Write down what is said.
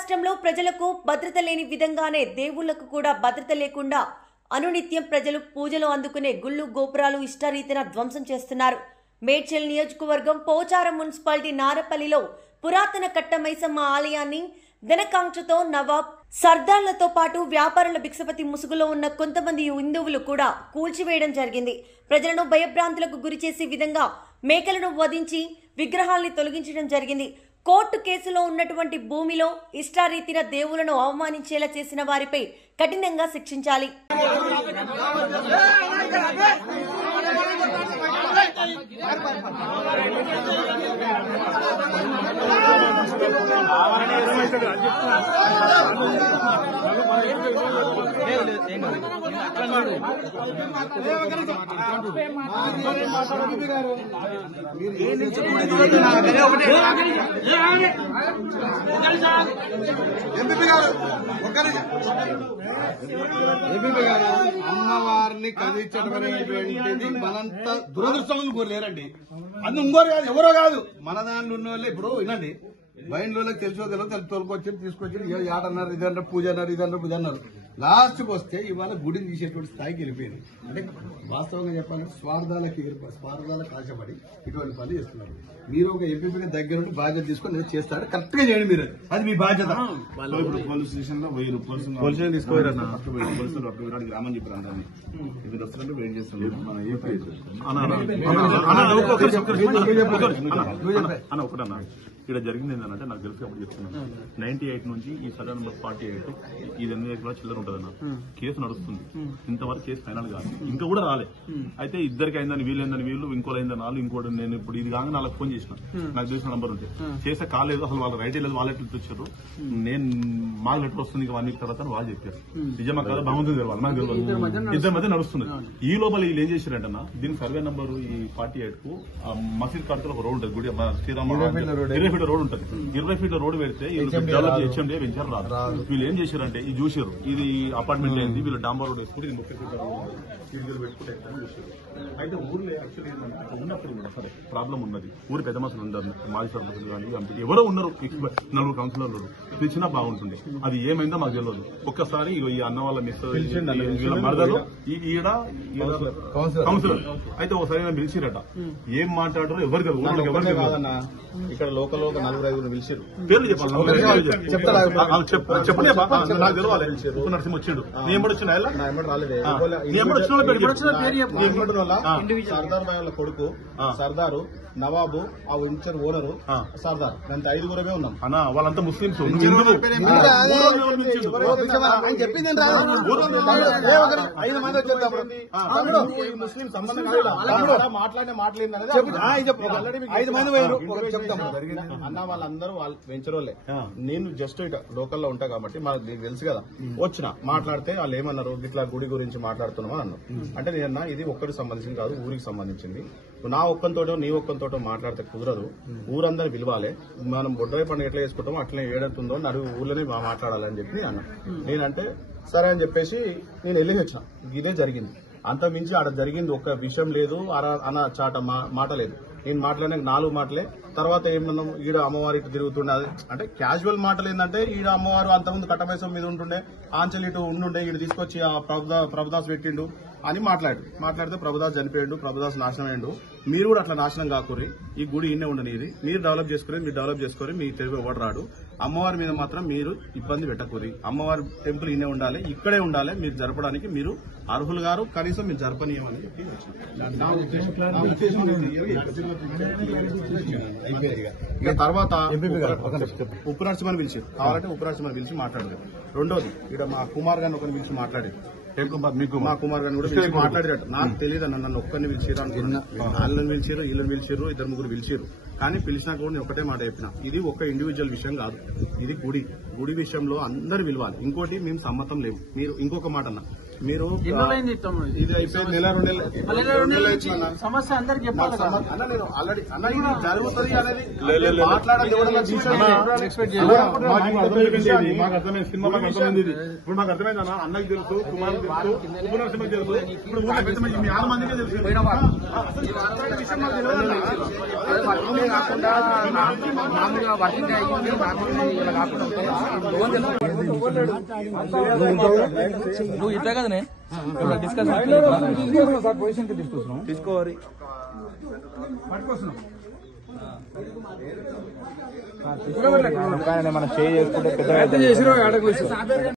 రాష్ట్రంలో ప్రజలకు భద్రత లేని విధంగానే దేవుళ్లకు కూడా భద్రత లేకుండా అనునిత్యం ప్రజలు పూజలు అందుకునే గుళ్ళు గోపురాలు ఇష్టారీతిన ధ్వంసం చేస్తున్నారు. మేడ్చల్ నియోజకవర్గం పోచారం మున్సిపాలిటీ నారపల్లిలో పురాతన కట్ట మైసమ్మ ఆలయాన్ని ధనకాంక్షతో నవాబ్ సర్దార్లతో పాటు వ్యాపారుల భిక్షపతి ముసుగులో ఉన్న కొంతమంది హిందువులు కూడా కూల్చివేయడం జరిగింది. ప్రజలను భయభ్రాంతులకు గురిచేసే విధంగా మేకలను వధించి విగ్రహాల్ని తొలగించడం జరిగింది. కోర్టు కేసులో ఉన్నటువంటి భూమిలో ఇష్టారీతిన దేవులను అవమానించేలా చేసిన వారిపై కఠినంగా శిక్షించాలి. అమ్మవారిని కదిలించడం అనేటువంటిది మనంత దురదృష్టం కోరలేరండి. అది ఇంకోరు కాదు, ఎవరో కాదు, మన దాంట్లో ఉన్న వాళ్ళే. ఇప్పుడు వినండి, బయటలోకి తెలిసో తెలియదు తోలుకొచ్చి తీసుకొచ్చి ఆట అన్నారు, ఇదన్నారు, పూజ అన్నారు, ఇదన్నారు, పూజ అన్నారు. లాస్ట్కి వస్తే ఇవాళ గుడిని తీసేటువంటి స్థాయికి వెళ్ళిపోయింది. అంటే వాస్తవంగా చెప్పాలంటే స్వార్థాలకు ఆశపడి ఇటువంటి పనులు చేస్తున్నారు. మీరు ఒక ఎంపీగా దగ్గర నుండి బాధ్యత తీసుకొని నేను చేస్తాడు, కరెక్ట్ గా చేయండి. మీరు అది మీ బాధ్యత. పోలీస్ స్టేషన్ లో పోలీసులు తీసుకోవాలన్నా పోలీసులు అప్పుడు గ్రామం చెప్పారు అందరినీ ఇది వస్తున్నట్టు వెయిట్ చేస్తున్నారు. అన్న ఒకటన్నా ఇక్కడ జరిగింది ఏంటంటే నాకు తెలిసి అప్పుడు చెప్తున్నాను 98 నుంచి ఈ సర్వే నెంబర్ 48 ఇది 8 చిల్లర ఉంటుందన్న కేసు నడుస్తుంది. ఇంతవరకు కేసు ఫైనల్ కాదు, ఇంకా కూడా రాలే. అయితే ఇద్దరికి అయిందని వీళ్ళు ఇంకోటి అయిందని వాళ్ళు ఇంకోటి. నేను ఇప్పుడు ఇది కాగా వాళ్ళకి ఫోన్ చేసిన, నాకు తెలిసిన నంబర్ ఉంటే చేసే కాలేదు, అసలు వాళ్ళు రైట్ లేదు, వాళ్ళు ఎట్లా వచ్చారు, నేను మాకు లెటర్ వస్తుంది ఇంకా 1 వీక్ తర్వాత వాళ్ళు చెప్పారు. నిజమా కాదు భగవంతుడు తెలియాలి, నాకు తెలియదు. ఇద్దరి మధ్య నడుస్తుంది. ఈ లోపల వీళ్ళు ఏం చేశారంటన్నా, దీని సర్వే నంబర్ ఈ 48 కు మసీద్ కాడుతో ఒక రోడ్ ఉంటుంది, గుడి శ్రీరామ 20 ఫీట్ల రోడ్ ఉంటుంది. 20 ఫీట్ల రోడ్ పెడితే డెవలప్ హెచ్ఎండి వెంచర్ రాదు. వీళ్ళు ఏం చేశారంటే ఇది చూసారు, ఇది అపార్ట్మెంట్ అయింది, వీళ్ళు డాంబర్ రోడ్ వేసుకుంటే ఇది 30 ఫీట్ల రోడ్ పెట్టుకుంటే చూసారు. అయితే ఊర్లో యాక్చువల్లీ ఉన్నప్పుడు కూడా సరే ప్రాబ్లం ఉన్నది. ఊరు పెద్ద మనుషులు ఉన్నారు, మాజీ సర్పంచులు కానీ ఎంపీ ఎవరో ఉన్నారు, 4 కౌన్సిలర్లు పిలిచినా బాగుంటుంది. అది ఏమైందో మాకు తెలియదు. ఒక్కసారి ఈ అన్న వాళ్ళ మిస్ మరదలు ఈడ కౌన్సిలర్ అయితే ఒకసారి పిలిచిరట, ఏం మాట్లాడారో ఎవరు కాదన్నా. ఇక్కడ లోకల్ ఒక 4-5 పిలిచారు. పేర్లు చెప్పాలి, చెప్పండి. నాకు తెలవాలి. నరసింహ వచ్చిండు, నీ ఎంబడి వచ్చిన సర్దార్ భాయ్ వాళ్ళ కొడుకు సర్దారు, నవాబు, ఆ వెంచర్ ఓనరు సర్దార్, దాంతో 5 ఉన్నాం అన్న. వాళ్ళంతా ముస్లింస్. ముస్లిం సంబంధం మాట్లాడిన మాట్లాడింది అన్న. వాళ్ళందరూ వాళ్ళ వెంచర్ వాళ్ళే. నేను జస్ట్ ఇక లోకల్ లో ఉంటా కాబట్టి మాకు తెలుసు కదా. వచ్చిన మాట్లాడితే వాళ్ళు ఏమన్నారు, ఇట్లా గుడి గురించి మాట్లాడుతున్నామా అన్నారు. అంటే నేనన్నా ఇది ఒక్కరికి సంబంధించింది కాదు, ఊరికి సంబంధించింది. నా ఒక్కంతోటో నీ ఒక్కంతోటో మాట్లాడితే కుదరదు, ఊరందరూ పిలవాలి. మనం బొడ్రాయి పండుగ ఎట్లా చేసుకుంటామో అట్లనే ఏడంతుందో నడుగు ఊర్లోనే మాట్లాడాలని చెప్పి అన్న. నేనంటే సరే అని చెప్పేసి నేను వెళ్ళి వచ్చిన. ఇదే జరిగింది. అంత మించి ఆడ జరిగింది ఒక్క విషయం లేదు, అన్న చాట మాట లేదు. నేను మాట్లాడిన 4 మాటలే. తర్వాత ఏమన్నా ఈడ అమ్మవారి ఇటు తిరుగుతుండే, అంటే క్యాజువల్ మాటలు ఏంటంటే ఈడ అమ్మవారు అంతకుముందు కట్టమైసం మీద ఉంటుండే, ఆంచల్ ఇటు ఉండుండే, ఈడు తీసుకొచ్చి ఆ ప్రభుదాస్ పెట్టిండు అని మాట్లాడితే ప్రభుదాస్ చనిపోయాడు, ప్రభుదాస్ నాశనం అయ్యాడు. మీరు కూడా అట్లా నాశనం కాకూరి, ఈ గుడి ఇన్నే ఉండనిది, మీరు డెవలప్ చేసుకుని మీ తెలుగు ఎవరు రాడు. అమ్మవారి మీద మాత్రం మీరు ఇబ్బంది పెట్టకూరి. అమ్మవారి టెంపుల్ ఇన్నే ఉండాలి, ఇక్కడే ఉండాలి. మీరు జరపడానికి మీరు అర్హులు గారు, కనీసం మీరు జరపనీయమని చెప్పి ఇక తర్వాత ఉప్పు నరసింహని పిలిచారు. కావాలంటే ఉప్పు నరసింహని పిలిచి మాట్లాడలేదు. రెండోది ఇక్కడ మా కుమార్ గారిని ఒకరిని పిలిచి మాట్లాడారు. మా కుమార్ గారిని కూడా మాట్లాడారు. నాకు తెలియదు అన్న, నన్ను ఒక్కరిని పిలిచారు అనుకున్నా. వాళ్ళని పిలిచారు, వీళ్ళని పిలిచారు, 2-3 పిలిచారు. కానీ పిలిచినా కూడా నేను ఒకటే మాట చెప్పిన, ఇది ఒక ఇండివిజువల్ విషయం కాదు, ఇది గుడి విషయంలో అందరు పిలవాలి. ఇంకోటి మేము సమ్మతం లేవు. మీరు ఇంకొక మాట అన్న, మీరు ఇది అయిపోయింది నెల 2 నెలలు సమస్య అందరికి చెప్పాలి కదా. అన్న నేను ఆల్రెడీ అన్న ఇది జరుగుతుంది అనేది మాట్లాడాలి. మాకు అర్థమైంది సినిమా మాకు అర్థమైంది ఇది. ఇప్పుడు మాకు అర్థమైంది అన్న, అన్నకి తెలుసు, కుమార్ తెలుసు, ఉపనరసింహకి తెలుసు, ఇప్పుడు ఊళ్ళో పెద్ద మంది మీ 6 మందికే తెలుసు. కాకుండా మామూలుగా వర్కింగ్ అయ్యింది ఇలా కాకుండా నువ్వు ఇట్లా కదనే డిస్కస్ తీసుకోవాలి మనం చేయి చేసుకుంటే పెద్ద